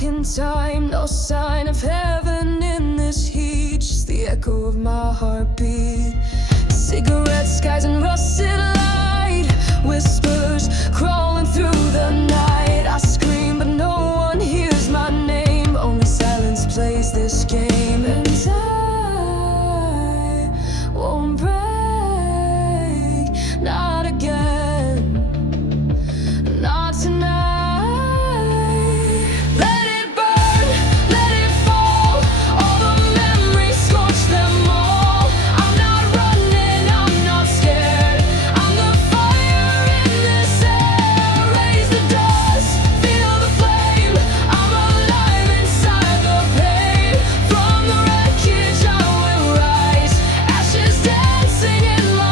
back in time. No sign of heaven in this heat, just the echo of my heartbeat. Cigarette skies and rusted light, whispers crawling through the night. I scream but no one hears my name, only silence plays this game. And I won't break, not again, not tonight. Let it burn, let it fall, all the memories, scorch them all. I'm not running, I'm not scared, I'm the fire in this air. Raise the dust, feel the flame, I'm alive inside the pain. From the wreckage I will rise, ashes dancing in my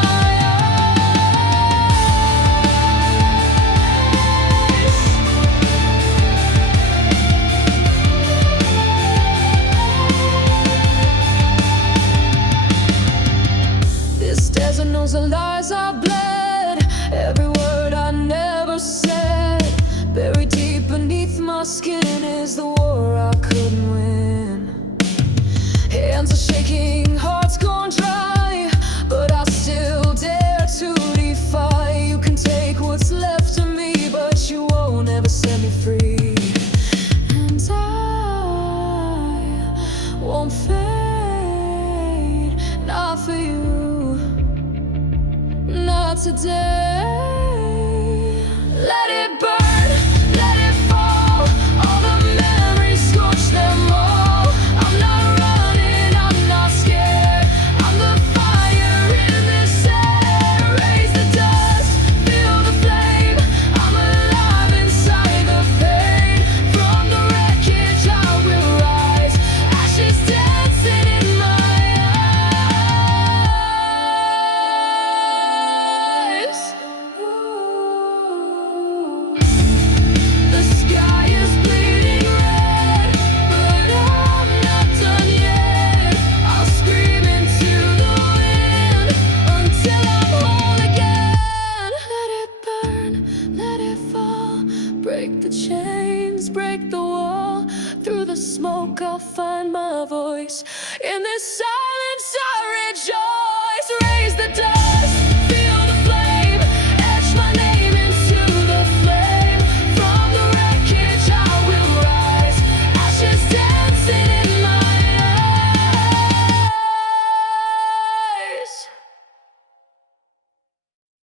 This desert knows the lies I've bled, every word I never said. Buried deep beneath my skin is the war I couldn't win. Hands are shaking, heart's gone dry, but I still dare to defy. You can take what's left of me, but you won't ever set me free. And I won't fade, not for you, not today. Let it burn, let it fall, all the memories, scorch them all. I'm not running, I'm not scared, I'm the fire in this air. Raise the dust, feel the flame, I'm alive inside the pain. From the wreckage I will rise, ashes dancing in my eyes. The sky is bleeding red, but I'm not done yet. I'll scream into the wind until I'm whole again. Let it burn, let it fall, break the chains, break the wall. Through the smoke I'll find my voice in this silence I